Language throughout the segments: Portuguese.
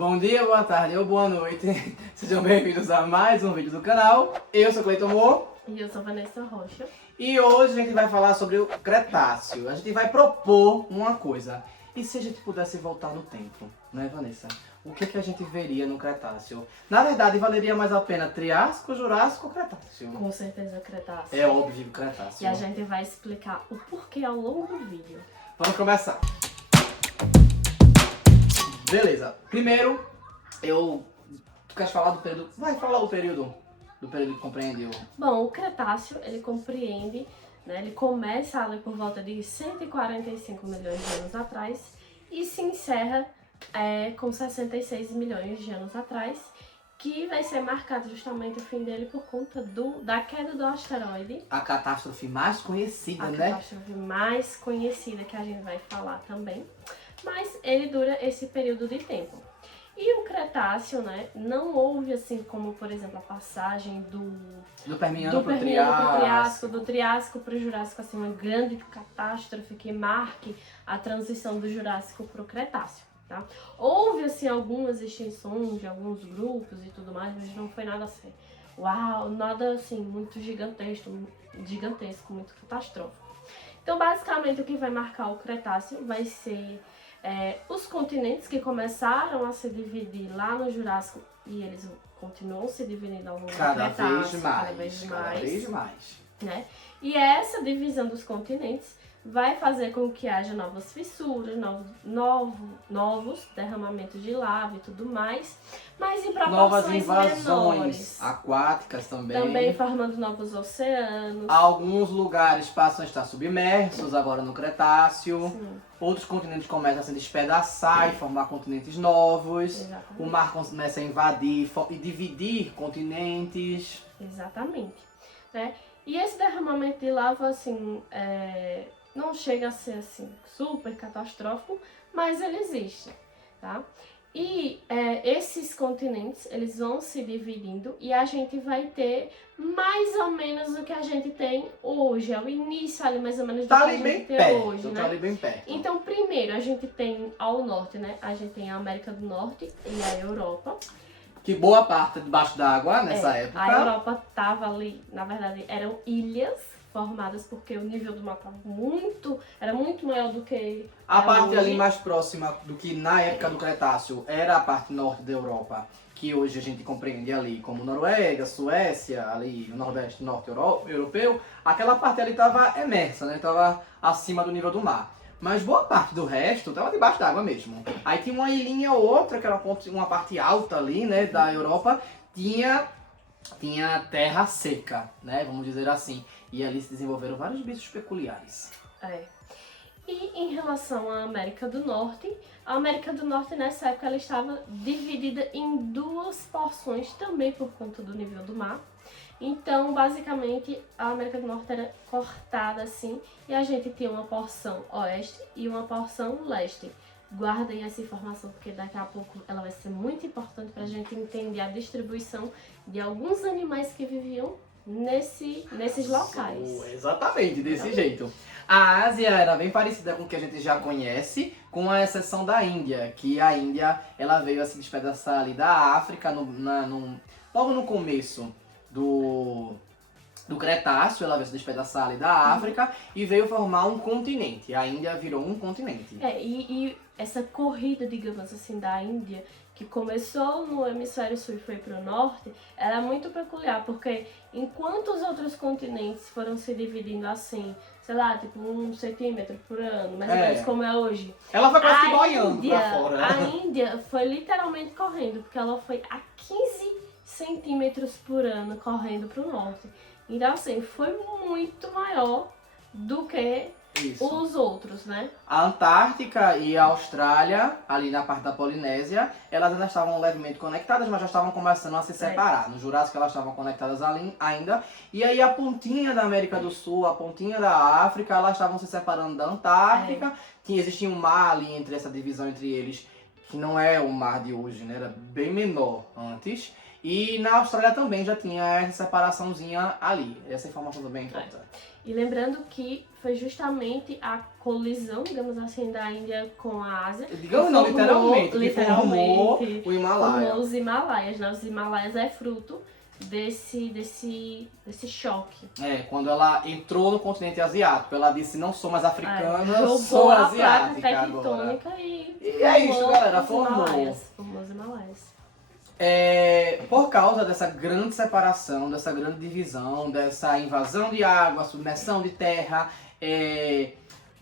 Bom dia, boa tarde ou boa noite. Sejam bem-vindos a mais um vídeo do canal. Eu sou Cleiton Moore. E eu sou Vanessa Rocha. E hoje a gente vai falar sobre o Cretáceo. A gente vai propor uma coisa. E se a gente pudesse voltar no tempo, né, Vanessa? O que a gente veria no Cretáceo? Na verdade, valeria mais a pena Triássico, Jurássico ou Cretáceo? Com certeza Cretáceo. É óbvio que Cretáceo. E a gente vai explicar o porquê ao longo do vídeo. Vamos começar. Beleza. Primeiro, tu queres falar do período... Vai falar o período. Do período que compreende o... Bom, o Cretáceo, ele compreende, né, ele começa ali por volta de 145 milhões de anos atrás e se encerra com 66 milhões de anos atrás, que vai ser marcado justamente o fim dele por conta da queda do asteroide. A catástrofe mais conhecida, A né? catástrofe mais conhecida que a gente vai falar também. Mas ele dura esse período de tempo. E o Cretáceo, né, não houve assim como, por exemplo, a passagem Do Permiano pro Triássico, Triássico. do Triássico para o Jurássico, assim, uma grande catástrofe que marque a transição do Jurássico para o Cretáceo, tá? Houve, assim, algumas extinções de alguns grupos e tudo mais, mas não foi nada assim, uau, nada, assim, muito gigantesco, muito catastrófico. Então, basicamente, o que vai marcar o Cretáceo vai ser os continentes que começaram a se dividir lá no Jurássico e eles continuam se dividindo ao longo do Cretáceo, cada vez mais, né? E essa divisão dos continentes vai fazer com que haja novas fissuras, novos derramamentos de lava e tudo mais, mas em Novas proporções invasões menores. aquáticas também. Também formando novos oceanos. Alguns lugares passam a estar submersos agora no Cretáceo. Sim. Outros continentes começam a se despedaçar e formar continentes novos. Exatamente. O mar começa a invadir e dividir continentes. Exatamente, né? E esse derramamento de lava, assim, não chega a ser, assim, super catastrófico, mas ele existe, tá? E esses continentes, eles vão se dividindo e a gente vai ter mais ou menos o que a gente tem hoje, é o início ali mais ou menos do Tá que a ali bem gente tem perto, hoje, né? tá ali bem perto. Então, primeiro, a gente tem ao norte, né? A gente tem a América do Norte e a Europa. Que boa parte debaixo d'água nessa época. A Europa tava ali, na verdade, eram ilhas formadas porque o nível do mar era muito maior do que A parte hoje. ali mais próxima do que na época do Cretáceo era a parte norte da Europa, que hoje a gente compreende ali como Noruega, Suécia, ali o Nordeste Norte Europeu, aquela parte ali estava emersa, né? Estava acima do nível do mar. Mas boa parte do resto estava debaixo d'água mesmo. Aí tinha uma ilhinha ou outra, que era uma parte alta ali, né, da Europa, tinha terra seca, né, vamos dizer assim. E ali se desenvolveram vários bichos peculiares. E em relação à América do Norte, a América do Norte nessa época ela estava dividida em duas porções também por conta do nível do mar. Então, basicamente, a América do Norte era cortada assim e a gente tinha uma porção oeste e uma porção leste. Guardem essa informação porque daqui a pouco ela vai ser muito importante para a gente entender a distribuição de alguns animais que viviam nesses locais. Exatamente, desse jeito. A Ásia era bem parecida com o que a gente já conhece, com a exceção da Índia, que a Índia ela veio a se despedaçar ali da África logo no começo do Cretáceo, ela veio se despedaçar ali da África e veio formar um continente. A Índia virou um continente. E essa corrida, digamos assim, da Índia, que começou no hemisfério sul e foi para o norte, era muito peculiar, porque enquanto os outros continentes foram se dividindo assim, sei lá, tipo 1 centímetro por ano, mais ou menos como é hoje. Ela foi quase que boiando pra fora. A Índia foi literalmente correndo, porque ela foi a 15 centímetros por ano correndo para o norte. Então, assim, foi muito maior do que os outros, né? A Antártica e a Austrália, ali na parte da Polinésia, elas ainda estavam levemente conectadas, mas já estavam começando a se separar. No Jurássico elas estavam conectadas ali ainda. E aí a pontinha da América do Sul, a pontinha da África, elas estavam se separando da Antártica. Existia um mar ali entre essa divisão entre eles, que não é o mar de hoje, né? Era bem menor antes. E na Austrália também já tinha essa separaçãozinha ali. Essa informação também é importante. E lembrando que foi justamente a colisão, digamos assim, da Índia com a Ásia. Digamos não, literalmente, que formou literalmente, o Himalaia. formou os Himalaias, né? Os Himalaias é fruto desse choque. Quando ela entrou no continente asiático, ela disse, não sou mais africana, Roubou sou a placa asiática agora. tectônica e é isso, galera, formou formou. os Himalaias. Por causa dessa grande separação, dessa grande divisão, dessa invasão de água, submersão de terra,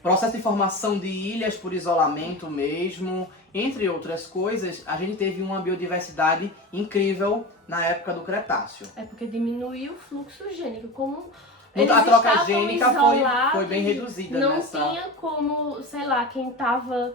processo de formação de ilhas por isolamento mesmo, entre outras coisas, a gente teve uma biodiversidade incrível na época do Cretáceo. É porque diminuiu o fluxo gênico, como A eles troca estavam gênica foi bem isolados, reduzida não nessa... tinha como, sei lá, quem tava...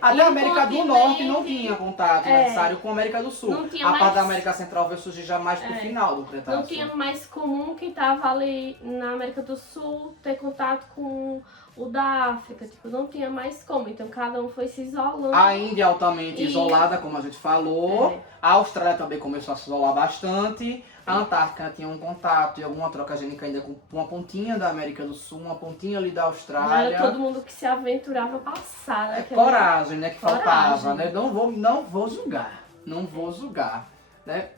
Até a América do Norte não continente, tinha contato necessário com a América do Sul. Não tinha A mais- parte da América Central veio surgir já mais pro final do Cretáceo. Não tinha mais comum quem tava ali na América do Sul ter contato com o da África, tipo, não tinha mais como, então cada um foi se isolando. A Índia é altamente E- isolada, como a gente falou. A Austrália também começou a se isolar bastante. A Antártica tinha um contato e alguma troca gênica ainda com uma pontinha da América do Sul, uma pontinha ali da Não Austrália. era todo mundo que se aventurava a passar, né? Coragem, né, que faltava, Coragem. né? Não vou julgar, né?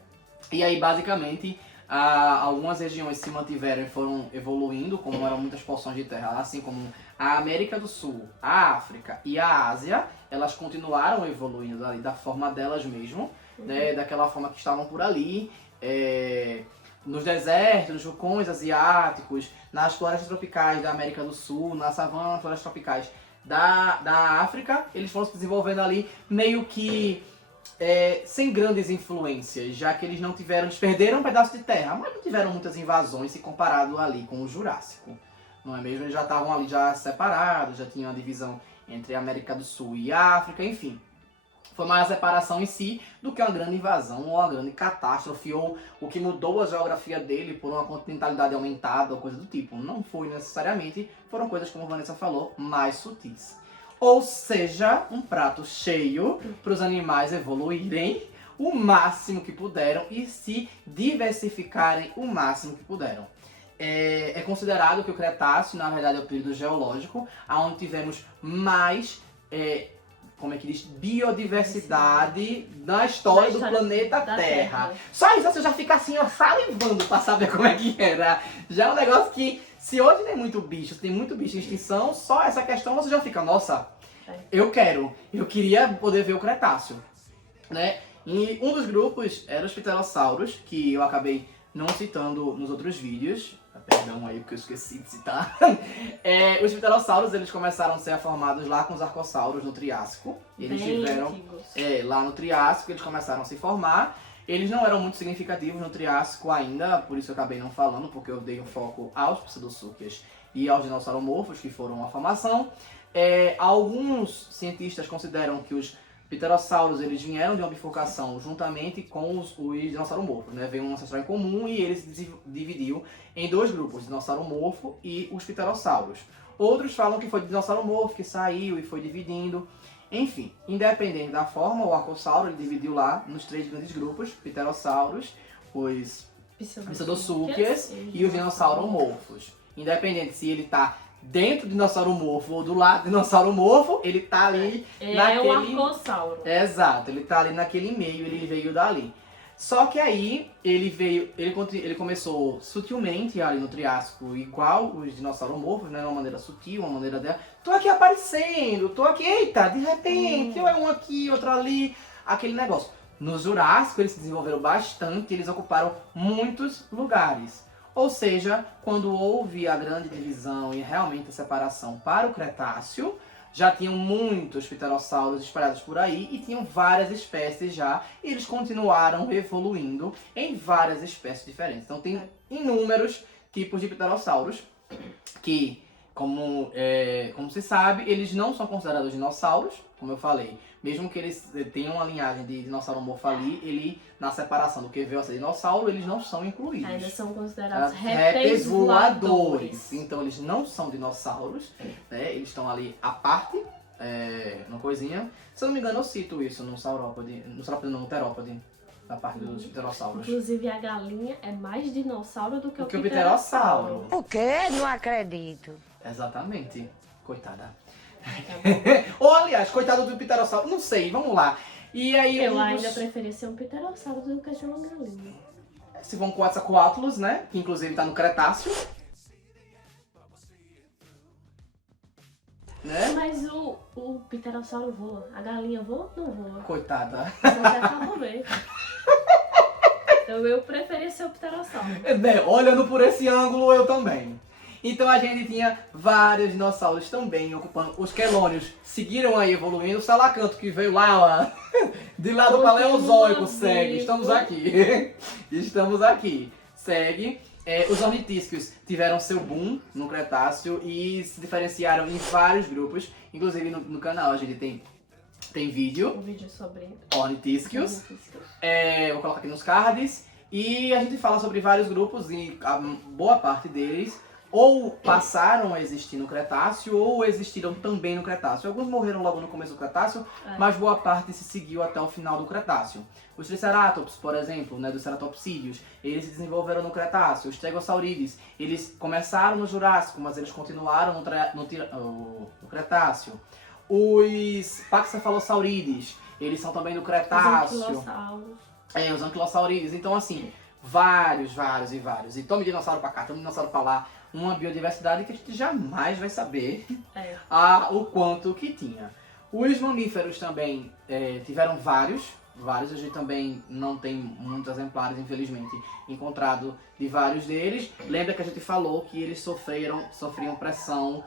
E aí, basicamente, algumas regiões se mantiveram e foram evoluindo, como eram muitas porções de terra, assim como a América do Sul, a África e a Ásia, elas continuaram evoluindo ali da forma delas mesmo, né? Daquela forma que estavam por ali. Nos desertos, nos vulcões asiáticos, nas florestas tropicais da América do Sul, na savana, nas florestas tropicais da África, eles foram se desenvolvendo ali meio que sem grandes influências, já que eles não tiveram, eles perderam um pedaço de terra, mas não tiveram muitas invasões se comparado ali com o Jurássico, não é mesmo? Eles já estavam ali já separados, já tinham a divisão entre a América do Sul e a África, enfim. Foi mais a separação em si do que uma grande invasão ou uma grande catástrofe ou o que mudou a geografia dele por uma continentalidade aumentada ou coisa do tipo. Não foi necessariamente, foram coisas, como a Vanessa falou, mais sutis. Ou seja, um prato cheio para os animais evoluírem o máximo que puderam e se diversificarem o máximo que puderam. É considerado que o Cretáceo, na verdade, é o período geológico, onde tivemos mais... como é que diz? Biodiversidade na história do planeta da Terra. Só isso você já fica assim, ó, salivando pra saber como é que era. Já é um negócio que, se hoje tem muito bicho, tem muito bicho em extinção, só essa questão você já fica, nossa, eu queria poder ver o Cretáceo, né? E um dos grupos era os pterossauros, que eu acabei não citando nos outros vídeos. Perdão aí, porque eu esqueci de citar. Os pterossauros, eles começaram a ser formados lá com os arcossauros no Triássico. Eles tiveram... lá no Triássico eles começaram a se formar. Eles não eram muito significativos no Triássico ainda, por isso eu acabei não falando, porque eu dei um foco aos pseudosúquias e aos dinossauромorfos, que foram a formação. Alguns cientistas consideram que os pterossauros, eles vieram de uma bifurcação juntamente com os dinossauромorfos, né? Veio um ancestral em comum e eles se dividiu em dois grupos, dinossauромorfo e os pterossauros. Outros falam que foi o dinossauромorfo que saiu e foi dividindo. Enfim, independente da forma, o arcossauro ele dividiu lá nos três grandes grupos, pterossauros, os pseudosúquias e os dinossauromorfos. Independente se ele tá dentro do dinossauromorfo ou do lado do dinossauromorfo, ele tá ali naquele... É um arcossauro. Exato, ele tá ali naquele meio, ele veio dali. Só que aí ele começou sutilmente ali no Triássico, igual os dinossauромorfos, né? De uma maneira sutil, uma maneira dela. Tô aqui aparecendo, tô aqui, eita, de repente, é um aqui, outro ali, aquele negócio. No Jurássico eles se desenvolveram bastante, eles ocuparam muitos lugares. Ou seja, quando houve a grande divisão e realmente a separação para o Cretáceo, já tinham muitos pterossauros espalhados por aí e tinham várias espécies já, e eles continuaram evoluindo em várias espécies diferentes. Então tem inúmeros tipos de pterossauros que, como se sabe, eles não são considerados dinossauros, como eu falei. Mesmo que eles tenham uma linhagem de dinossauromorfo ali, na separação do que veio a ser dinossauro, eles não são incluídos. Ainda são considerados répteis voadores. Então eles não são dinossauros, né? Eles estão ali à parte, uma coisinha. Se eu não me engano, eu cito isso no Saurópode, no Terópode. da parte dos pterossauros. Inclusive a galinha é mais dinossauro do que Do o que o pterossauro. pterossauro. O quê? Não acredito. Exatamente. Coitada. Tá Ou, aliás, coitado do pterossauro. Não sei, vamos lá. E aí, Eu um dos- ainda preferia ser um pterossauro do que ser uma galinha. se vão Quetzalcoatlus, né? Que inclusive tá no Cretáceo. Né? Mas o pterossauro voa. A galinha voa ou não voa? Coitada. Então já acabou mesmo. Então eu preferia ser o pterossauro. Né, olhando por esse ângulo, eu também. Então a gente tinha vários dinossauros também ocupando. Os quelônios seguiram aí evoluindo. O salacanto que veio lá, ó, de lá do Continua Paleozoico, vivo. segue. Estamos aqui. Estamos aqui. Segue. Os ornitísquios tiveram seu boom no Cretáceo e se diferenciaram em vários grupos. Inclusive no canal a gente tem vídeo. Um vídeo sobre Ornitísquios. ornitísquios. Vou colocar aqui nos cards. E a gente fala sobre vários grupos e a boa parte deles ou passaram a existir no Cretáceo ou existiram também no Cretáceo. Alguns morreram logo no começo do Cretáceo, mas boa parte se seguiu até o final do Cretáceo. Os Triceratops, por exemplo, né, dos ceratopsídeos, eles se desenvolveram no Cretáceo. Os Stegosaurides, eles começaram no Jurássico, mas eles continuaram no Cretáceo. Os Paxcephalossaurides, eles são também do Os Cretáceo. anquilossauros. Os anquilossaurídeos. Então, assim, vários. E tome dinossauro pra cá, tome dinossauro pra lá. Uma biodiversidade que a gente jamais vai saber o quanto que tinha. Os mamíferos também tiveram vários. A gente também não tem muitos exemplares, infelizmente, encontrado de vários deles. Lembra que a gente falou que eles sofriam pressão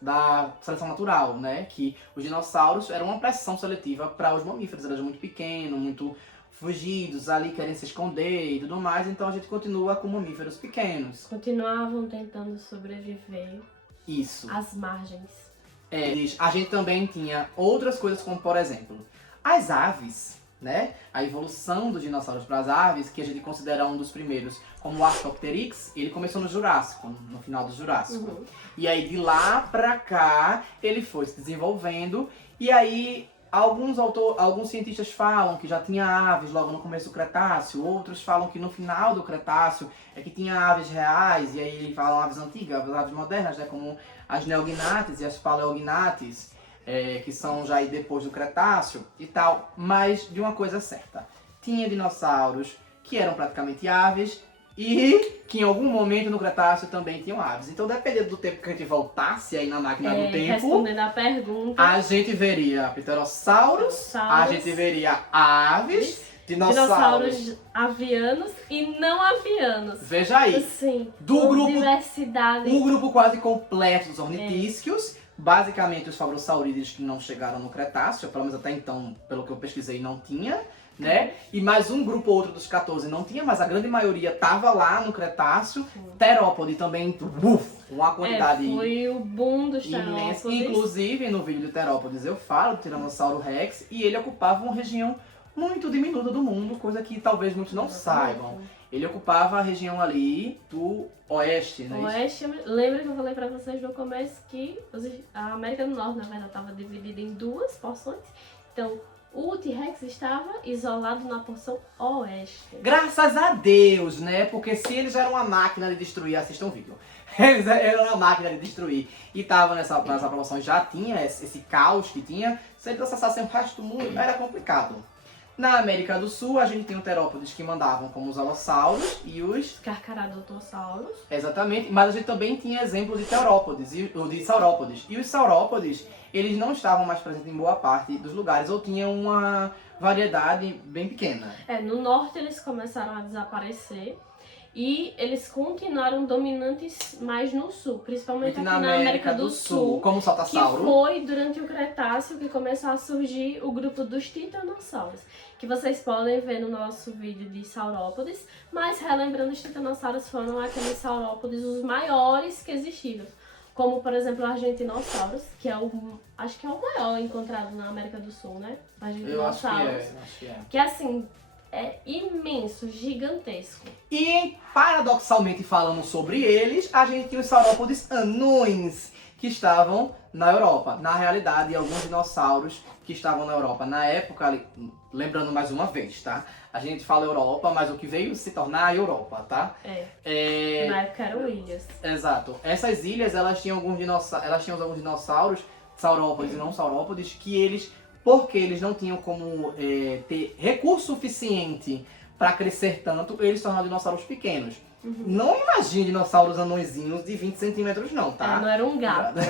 da seleção natural, né? Que os dinossauros eram uma pressão seletiva para os mamíferos. Eles eram muito pequenos, muito fugidos, ali querem se esconder e tudo mais. Então a gente continua com mamíferos pequenos. Continuavam tentando sobreviver Isso. às margens. A gente também tinha outras coisas, como por exemplo, as aves, né? A evolução dos dinossauros para as aves, que a gente considera um dos primeiros, como o Archaeopteryx, ele começou no Jurássico, no final do Jurássico. E aí de lá pra cá, ele foi se desenvolvendo, e aí alguns cientistas falam que já tinha aves logo no começo do Cretáceo, outros falam que no final do Cretáceo é que tinha aves reais, e aí falam aves antigas, aves modernas, né? Como as Neognates e as Paleognates, que são já aí depois do Cretáceo e tal, mas de uma coisa certa, tinha dinossauros que eram praticamente aves e que em algum momento no Cretáceo também tinham aves. Então, dependendo do tempo que a gente voltasse aí na máquina do tempo, Respondendo a pergunta, a gente veria pterossauros, a gente veria aves, dinossauros. avianos e não avianos. Veja aí, Assim, do grupo, diversidade. um grupo quase completo dos ornitísquios. Basicamente os fabrosaurídeos que não chegaram no Cretáceo, pelo menos até então, pelo que eu pesquisei, não tinha, né? E mais um grupo ou outro dos 14 não tinha, mas a grande maioria tava lá no Cretáceo. Terópode também, uma quantidade foi o boom dos imensa. terópodes. Inclusive, no vídeo de Terópodes eu falo do Tiranossauro Rex, e ele ocupava uma região muito diminuta do mundo, coisa que talvez muitos não saibam. Ele ocupava a região ali do oeste, né? Oeste, lembra que eu falei pra vocês no começo que a América do Norte, na verdade, estava dividida em duas porções. Então, o T-Rex estava isolado na porção oeste. Graças a Deus, né? Porque se eles eram uma máquina de destruir, assistam o vídeo. Eles eram uma máquina de destruir e estavam nessa proporção, já tinha esse caos que tinha. Se eles acessassem o resto do mundo, era complicado. Na América do Sul, a gente tem os terópodes que mandavam, como os alossauros e os... Carcaradotossauros. Exatamente, mas a gente também tinha exemplos de terópodes, de saurópodes. E os saurópodes, eles não estavam mais presentes em boa parte dos lugares, ou tinham uma variedade bem pequena. No norte eles começaram a desaparecer. E eles continuaram dominantes mais no sul, principalmente aqui na América do Sul. Como o Que saltassauro. foi durante o Cretáceo que começou a surgir o grupo dos titanossauros, que vocês podem ver no nosso vídeo de saurópodes, mas relembrando, os titanossauros foram aqueles saurópodes os maiores que existiram, como por exemplo o Argentinossauros, que é acho que é o maior encontrado na América do Sul, né? Eu acho que é. Que assim, é imenso, gigantesco. E, paradoxalmente falando sobre eles, a gente tinha os saurópodes anões, que estavam na Europa. Na realidade, alguns dinossauros que estavam na Europa na época, lembrando mais uma vez, tá? A gente fala Europa, mas o que veio se tornar a Europa, tá? Na época eram ilhas. Exato. Essas ilhas, elas tinham alguns dinossauros, saurópodes e não saurópodes, que eles, porque eles não tinham como ter recurso suficiente para crescer tanto, eles se tornaram dinossauros pequenos. Não imagine dinossauros anõezinhos de 20 centímetros não, tá? Não era um gato.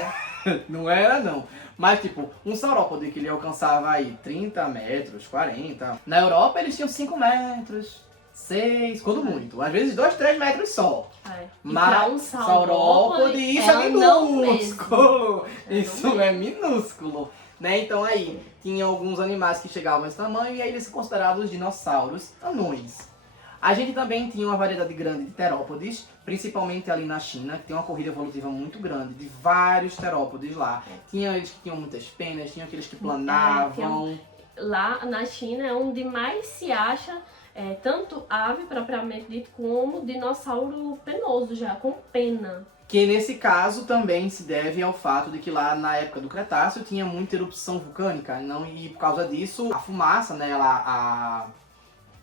Não era não. Mas tipo, um saurópode que ele alcançava aí 30 metros, 40. Na Europa eles tinham 5 metros, 6, quando muito. Às vezes 2, 3 metros só. Mas pra um saurópode, isso é não minúsculo. mesmo. Isso é minúsculo. Né? Então aí, tinha alguns animais que chegavam a esse tamanho e aí eles são considerados dinossauros anões. A gente também tinha uma variedade grande de terópodes, principalmente ali na China, que tem uma corrida evolutiva muito grande de vários terópodes lá. Tinha eles que tinham muitas penas, tinha aqueles que planavam. Lá na China é onde mais se acha tanto ave propriamente dito como dinossauro penoso já, com pena. Que nesse caso também se deve ao fato de que lá na época do Cretáceo tinha muita erupção vulcânica, e por causa disso a fumaça, né,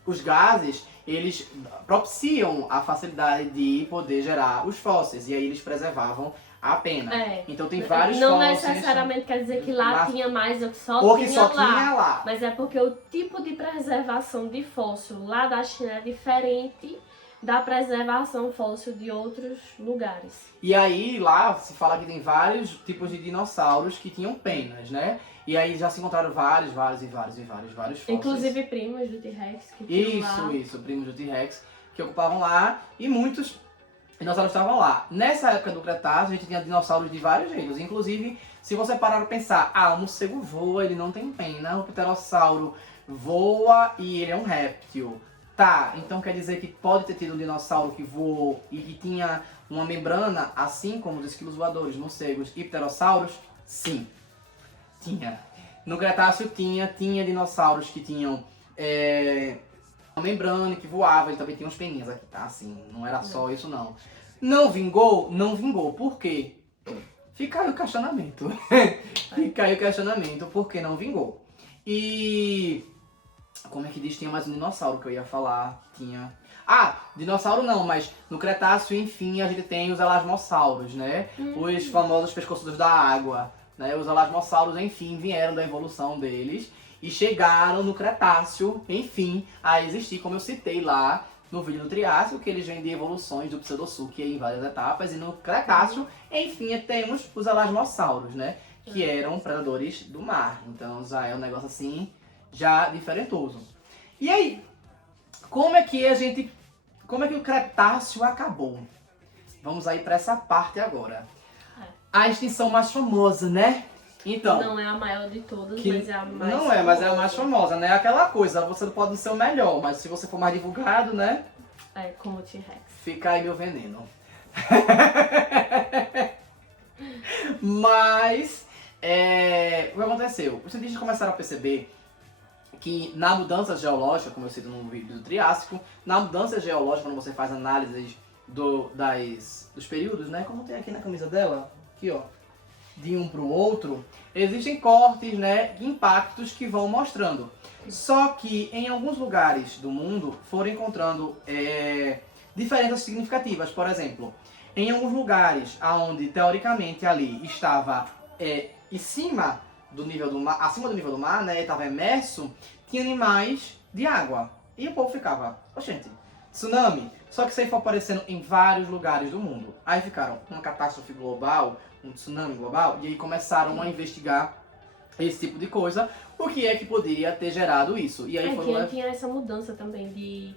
os gases, eles propiciam a facilidade de poder gerar os fósseis, e aí eles preservavam a pena. Então tem vários não fósseis. Não necessariamente quer dizer que lá tinha mais ou que só porque tinha só lá. Tinha lá. Mas é porque o tipo de preservação de fóssil lá da China é diferente da preservação fóssil de outros lugares. E aí lá se fala que tem vários tipos de dinossauros que tinham penas, né? E aí já se encontraram vários fósseis. Inclusive primos do T-Rex que tinham lá. Isso, primos do T-Rex que ocupavam lá e muitos dinossauros estavam lá. Nessa época do Cretáceo a gente tinha dinossauros de vários jeitos. Inclusive, se você parar pra pensar, o morcego voa, ele não tem pena, o pterossauro voa e ele é um réptil. Tá, então quer dizer que pode ter tido um dinossauro que voou e que tinha uma membrana, assim como os esquilos voadores, morcegos e pterossauros? Sim, tinha. No Cretáceo tinha dinossauros que tinham uma membrana que voava, ele também tinha uns peninhas aqui, tá? Assim, não era só isso não. Não vingou? Não vingou. Por quê? Fica aí o questionamento. Fica aí o questionamento, por que não vingou? E... como é que diz? Tinha mais um dinossauro que eu ia falar. Tinha... dinossauro não, mas no Cretáceo, enfim, a gente tem os elasmossauros, né? Os famosos pescoçudos da água, né? Os elasmossauros, enfim, vieram da evolução deles e chegaram no Cretáceo, enfim, a existir, como eu citei lá no vídeo do Triássico, que eles vêm de evoluções do Pseudossuque em várias etapas, e no Cretáceo, enfim, temos os elasmossauros, né? Que eram predadores do mar. Então já é um negócio assim... já diferentoso. E aí, como é que o Cretáceo acabou? Vamos aí para essa parte agora. A extinção mais famosa, né? Então, não é a maior de todas, mas é a mais não famosa. Mas é a mais famosa, né? Aquela coisa, você pode não ser o melhor, mas se você for mais divulgado, né? Como o T-Rex. Fica aí meu veneno. Mas, o que aconteceu? Os cientistas começaram a perceber que na mudança geológica, como eu cito no vídeo do Triássico, na mudança geológica, quando você faz análises dos períodos, né? Como tem aqui na camisa dela, aqui ó, de um para o outro, existem cortes, né? Impactos que vão mostrando. Só que em alguns lugares do mundo foram encontrando diferenças significativas. Por exemplo, em alguns lugares onde teoricamente ali estava em cima do nível do mar, acima do nível do mar, né, estava imerso, tinha animais de água. E o povo ficava, gente, tsunami. Só que isso aí foi aparecendo em vários lugares do mundo. Aí ficaram uma catástrofe global, um tsunami global, e aí começaram a investigar esse tipo de coisa, o que é que poderia ter gerado isso. E aí tinha essa mudança também de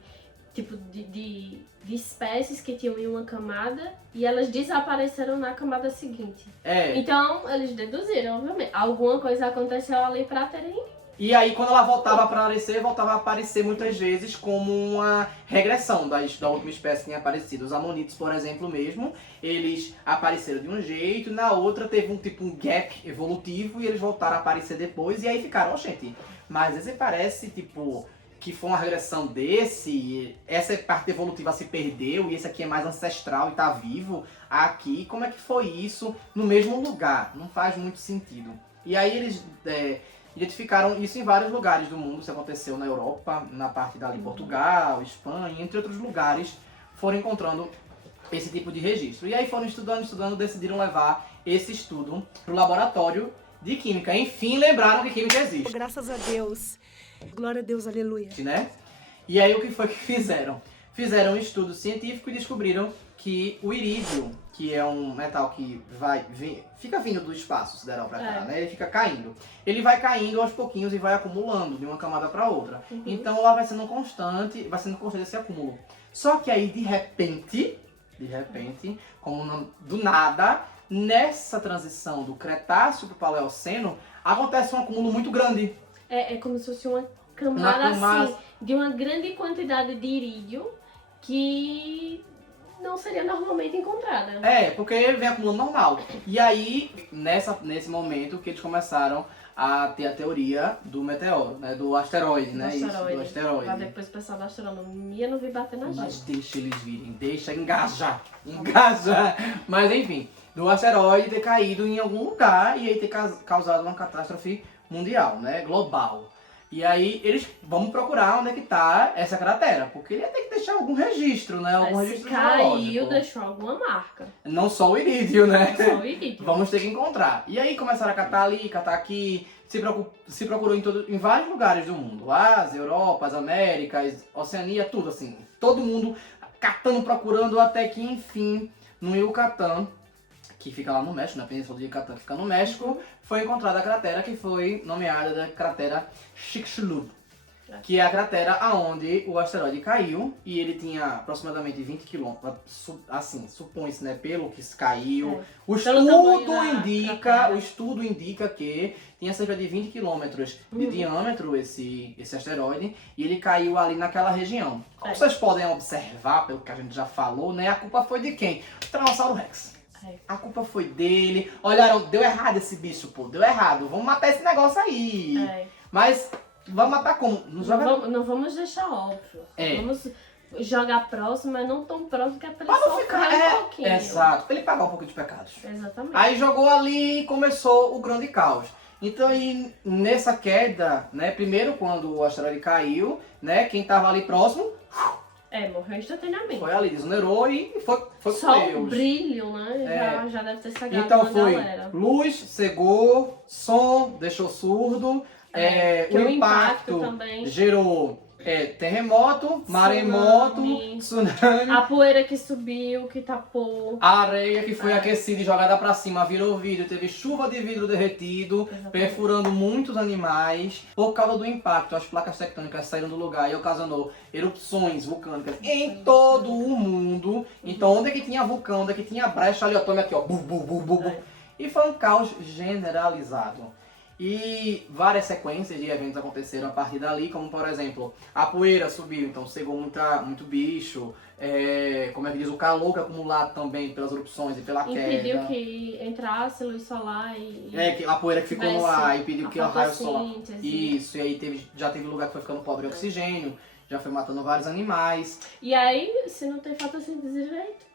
espécies que tinham em uma camada e elas desapareceram na camada seguinte. Então, eles deduziram, obviamente. Alguma coisa aconteceu ali pra terem... E aí, quando ela voltava a aparecer muitas vezes como uma regressão da última espécie que tinha aparecido. Os amonites, por exemplo, mesmo, eles apareceram de um jeito, na outra teve um gap evolutivo e eles voltaram a aparecer depois. E aí ficaram, gente, mas esse parece, que foi uma regressão desse, essa parte evolutiva se perdeu e esse aqui é mais ancestral e tá vivo aqui, como é que foi isso no mesmo lugar? Não faz muito sentido. E aí eles identificaram isso em vários lugares do mundo, isso aconteceu na Europa, na parte da Portugal, Espanha, entre outros lugares, foram encontrando esse tipo de registro. E aí foram estudando, decidiram levar esse estudo para o laboratório de química. Enfim, lembraram que química existe. Graças a Deus. Glória a Deus, aleluia. Né? E aí o que foi que fizeram? Fizeram um estudo científico e descobriram que o irídio, que é um metal que fica vindo do espaço sideral para cá, né? Ele fica caindo. Ele vai caindo aos pouquinhos e vai acumulando de uma camada para outra. Então lá vai sendo constante esse acúmulo. Só que aí de repente, do nada, nessa transição do Cretáceo para o Paleoceno, acontece um acúmulo muito grande. É como se fosse uma camada assim, de uma grande quantidade de irídio que não seria normalmente encontrada. Porque ele vem acumulando normal. E aí, nesse momento que eles começaram a ter a teoria do meteoro, né? Do asteroide, né? Do asteroide. Pra depois o pessoal da astronomia não vir bater na gente. Mas deixa eles virem, deixa engajar. Mas enfim, do asteroide ter caído em algum lugar e aí ter causado uma catástrofe mundial, né? Global. E aí eles vão procurar onde é que tá essa cratera, porque ele ia ter que deixar algum registro, né? Algum registro se caiu, geológico. deixou alguma marca. Não só o irídio, né? Não só o irídio. Vamos ter que encontrar. E aí começaram a catar ali, catar aqui, se procurou em vários lugares do mundo. Ásia, Europa, as Américas, Oceania, tudo assim. Todo mundo catando, procurando, até que enfim, no Yucatán, que fica lá no México, na Península de Yucatán, que fica no México, foi encontrada a cratera que foi nomeada da cratera Chicxulub, que é a cratera aonde o asteroide caiu, e ele tinha aproximadamente 20 km, assim, supõe-se, né, pelo que caiu. O estudo indica que tinha cerca de 20 km de diâmetro esse asteroide, e ele caiu ali naquela região. Como vocês podem observar, pelo que a gente já falou, né, a culpa foi de quem? O Tiranossauro Rex. A culpa foi dele. Olharam, deu errado esse bicho, pô. Deu errado. Vamos matar esse negócio aí. Mas vamos matar como? Não vamos deixar óbvio. Vamos jogar próximo, mas não tão próximo que é pra ele sofrer um pouquinho. Exato, pra ele pagar um pouco de pecados. Exatamente. Aí jogou ali e começou o grande caos. Então aí, nessa queda, né, primeiro quando o asteroide caiu, né, quem tava ali próximo... morreu instantaneamente. Foi ali, desonerou e foi só com Deus. O brilho, né? Já deve ter cegado então uma foi galera. Luz, cegou, som, deixou surdo, o impacto também gerou terremoto, maremoto, tsunami. A poeira que subiu, que tapou. A areia que foi aquecida e jogada pra cima virou vidro, teve chuva de vidro derretido, perfurando muitos animais. Por causa do impacto, as placas tectônicas saíram do lugar e ocasionou erupções vulcânicas em todo o mundo. Então onde é que tinha vulcão, onde é que tinha brecha ali, ó, tome aqui, ó, bu, bu, bu, bu, bu. E foi um caos generalizado. E várias sequências de eventos aconteceram a partir dali, como por exemplo, a poeira subiu, então cegou muito bicho, como é que diz, o calor que acumulado também pelas erupções e pela queda. Impediu que entrasse luz solar e... a poeira que ficou no ar, impediu que o raio solar... fotossíntese. Isso, e aí já teve lugar que foi ficando pobre de oxigênio, já foi matando vários animais. E aí, se não tem fotossíntese direito,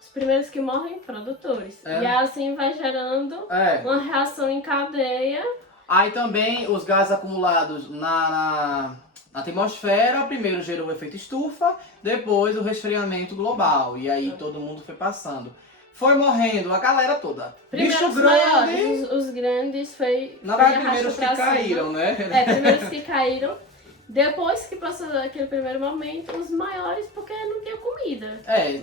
os primeiros que morrem, produtores. E assim vai gerando uma reação em cadeia. Aí também os gases acumulados na atmosfera, primeiro gerou o efeito estufa, depois o resfriamento global. E aí todo mundo foi passando. Foi morrendo a galera toda. Primeiro Bicho os grande. maiores, os grandes foi... Na verdade, primeiros que caíram, né? Primeiros que caíram. Depois que passou aquele primeiro momento, os maiores, porque não tinha comida.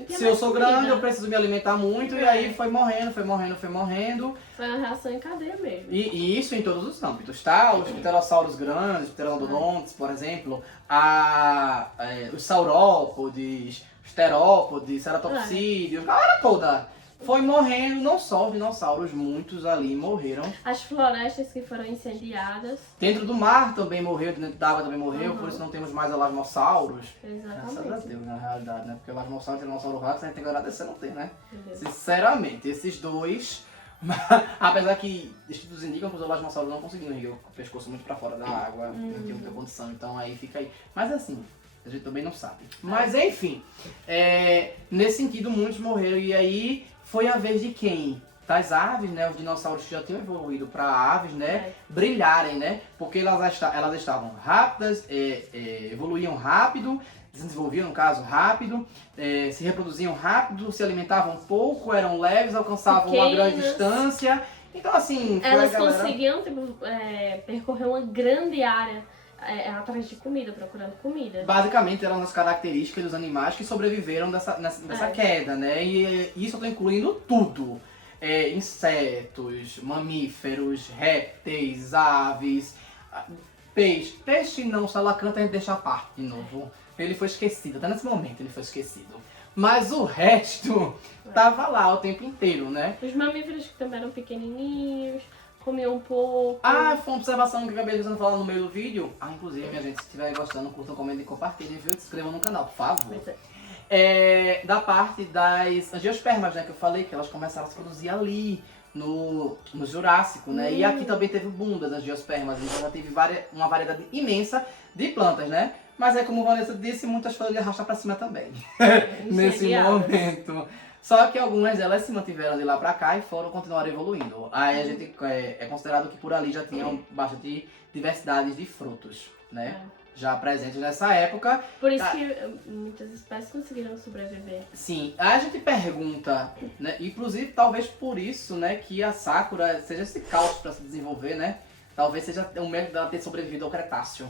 Se eu sou grande, eu preciso me alimentar muito, e aí foi morrendo. Foi uma reação em cadeia mesmo. E isso em todos os âmbitos, tá? Os pterossauros grandes, pteranodontes, por exemplo, os saurópodes, os terópodes, ceratopsídeos, a galera toda. Foi morrendo, não só os dinossauros, muitos ali morreram. As florestas que foram incendiadas. Dentro do mar também morreu, dentro da água também morreu, por isso não temos mais elasmossauros. Exatamente. Graças a Deus, na realidade, né? Porque elasmossauro e tiranossauro Rex a gente tem que agradecer não ter, né? Sinceramente, esses dois Apesar que estudos indicam que os elasmossauros não conseguiam erguer o pescoço muito pra fora da água, não tinha muita condição, então aí fica aí. Mas assim, a gente também não sabe. Mas enfim, nesse sentido muitos morreram e aí foi a vez de quem? Das aves, né? Os dinossauros que já tinham evoluído para aves, né? Brilharem, né? Porque elas estavam rápidas, evoluíam rápido, desenvolviam, no caso, rápido, se reproduziam rápido, se alimentavam pouco, eram leves, alcançavam uma grande distância. Então, assim, foi Elas a galera... conseguiam percorrer uma grande área atrás de comida, procurando comida. Basicamente, eram as características dos animais que sobreviveram dessa queda, né? E isso eu tô incluindo tudo. Insetos, mamíferos, répteis, aves, peixe. Peixe não, salacanta a gente deixa a parte de novo. Ele foi esquecido, até nesse momento ele foi esquecido. Mas o resto tava lá o tempo inteiro, né? Os mamíferos que também eram pequenininhos, comiam um pouco. Ah, foi uma observação que eu acabei de falar no meio do vídeo. Ah, inclusive, minha gente, se estiver gostando, curtam, comentem e compartilhem, viu? Se inscrevam no canal, por favor. Da parte das angiospermas, né, que eu falei, que elas começaram a se produzir ali, no Jurássico, né? E aqui também teve o boom das angiospermas, então já teve uma variedade imensa de plantas, né? Mas é como a Vanessa disse, muitas foram de arrastar pra cima também, nesse momento. Só que algumas delas se mantiveram de lá pra cá e continuaram evoluindo. Aí a gente é considerado que por ali já tinham bastante diversidade de frutos, né? Já presentes nessa época. Por isso que muitas espécies conseguiram sobreviver. Sim, a gente pergunta, né? Inclusive talvez por isso, né, que a Sakura seja esse caos para se desenvolver, né? Talvez seja o mérito dela ter sobrevivido ao Cretáceo.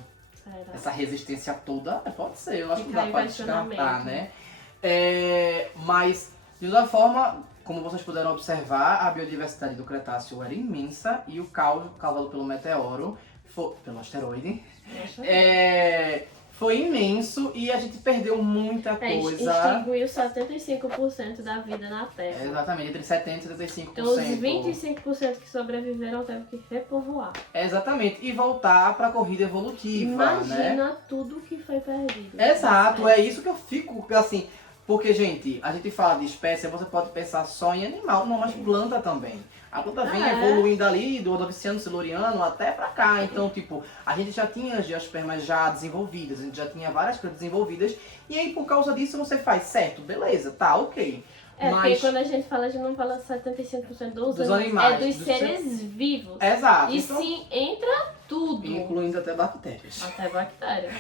Essa resistência toda, pode ser, eu acho que dá para descartar, né? Mas, de toda forma, como vocês puderam observar, a biodiversidade do Cretáceo era imensa e o caos causado pelo meteoro, pelo asteroide, foi imenso e a gente perdeu muita coisa. Extinguiu 75% da vida na Terra. Exatamente, entre 70% e 75%. Então os 25% que sobreviveram teve que repovoar. Exatamente, e voltar para a corrida evolutiva, Imagina né? tudo que foi perdido. Exato, é isso que eu fico assim. Porque, gente, a gente fala de espécie, você pode pensar só em animal, não, mas planta também. A planta vem evoluindo ali do Ordoviciano, Siluriano até pra cá. Então, tipo, a gente já tinha as geospermas já desenvolvidas, a gente já tinha várias coisas desenvolvidas. E aí, por causa disso, você faz certo, beleza, tá, ok. Porque quando a gente fala, a gente não fala 75% dos animais, dos seres vivos. Exato. E então, sim, entra tudo. Incluindo até bactérias. Até bactérias.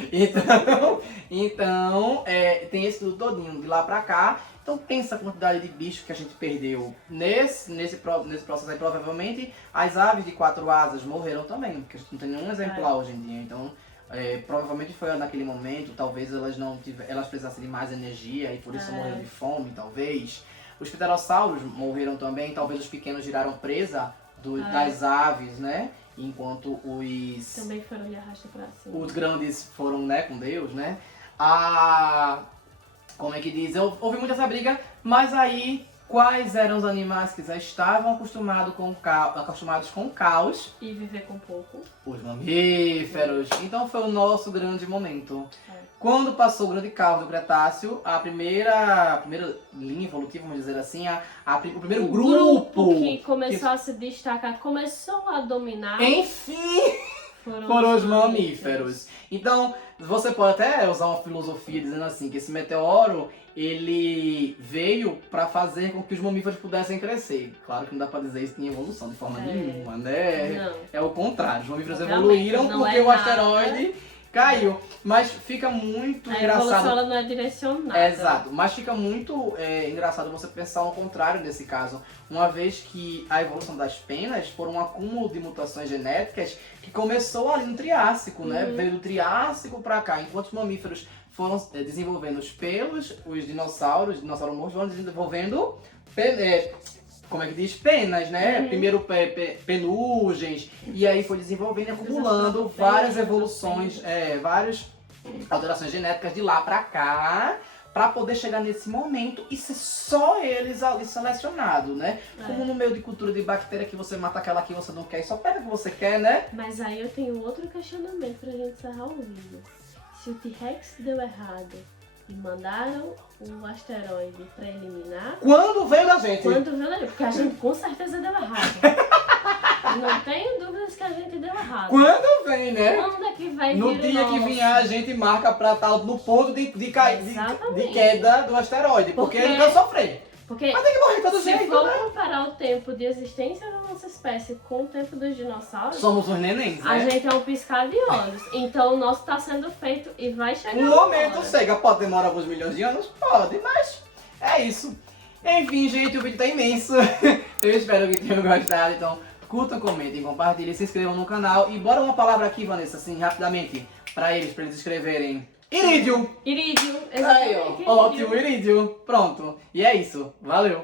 Então tem esse tudo todinho de lá pra cá. Então pensa a quantidade de bichos que a gente perdeu nesse processo aí. Provavelmente as aves de 4 asas morreram também, porque a gente não tem nenhum exemplar hoje em dia. Então provavelmente foi naquele momento, talvez elas precisassem de mais energia e por isso morreram de fome, talvez. Os pterossauros morreram também, talvez os pequenos giraram presa das aves, né? Enquanto os... Também foram de arrasta pra cima. Os grandes foram, né, com Deus, né? Como é que diz? Houve muita essa briga, mas aí quais eram os animais que já estavam acostumados com o caos? E viver com pouco. Os mamíferos. Então foi o nosso grande momento. Quando passou o grande caos do Cretáceo, a primeira linha evolutiva, vamos dizer assim, o primeiro grupo que começou a se destacar, começou a dominar. Enfim! Foram os mamíferos. Então, você pode até usar uma filosofia dizendo assim, que esse meteoro, ele veio para fazer com que os mamíferos pudessem crescer. Claro que não dá para dizer isso em evolução de forma nenhuma, né? Não. É o contrário, os mamíferos evoluíram porque o asteroide caiu. Mas fica muito engraçado. A evolução ela não é direcionada. Exato, mas fica muito engraçado você pensar ao contrário nesse caso. Uma vez que a evolução das penas foi um acúmulo de mutações genéticas que começou ali no Triássico, né? Veio do Triássico pra cá, enquanto os mamíferos foram desenvolvendo os pelos, os dinossauros mortos vão desenvolvendo como é que diz? Penas, né? Primeiro penugens, e aí foi desenvolvendo e acumulando várias evoluções, várias alterações genéticas de lá pra cá, pra poder chegar nesse momento e ser só eles ali selecionados, né? Como no meio de cultura de bactéria que você mata aquela que você não quer e só pega o que você quer, né? Mas aí eu tenho outro questionamento pra gente encerrar o vídeo. Se o T-Rex deu errado, E mandaram o asteroide pra eliminar. Quando veio da gente? Quando veio dali, porque a gente com certeza deu errado. Não tenho dúvidas que a gente deu errado. Quando vem, né? Quando é que vai No vir o dia que nosso? vier, a gente marca pra estar no ponto de Exatamente. queda do asteroide. Porque Porque- ele vai sofrer. Porque Mas tem que morrer de todo se jeito, for né? comparar o tempo de existência da nossa espécie com o tempo dos dinossauros, Somos os nenéns, a né? gente é um piscar de olhos. Então o nosso tá sendo feito e vai chegar Um uma momento hora. chega, pode demorar alguns milhões de anos? Pode, mas é isso. Enfim, gente, o vídeo tá imenso. Eu espero que tenham gostado. Então, curtam, comentem, compartilhem, se inscrevam no canal. E bora uma palavra aqui, Vanessa, assim, rapidamente, pra eles escreverem. Irídio! Irídio, Aí, ó, exatamente. ótimo, irídio. Pronto. E é isso. Valeu.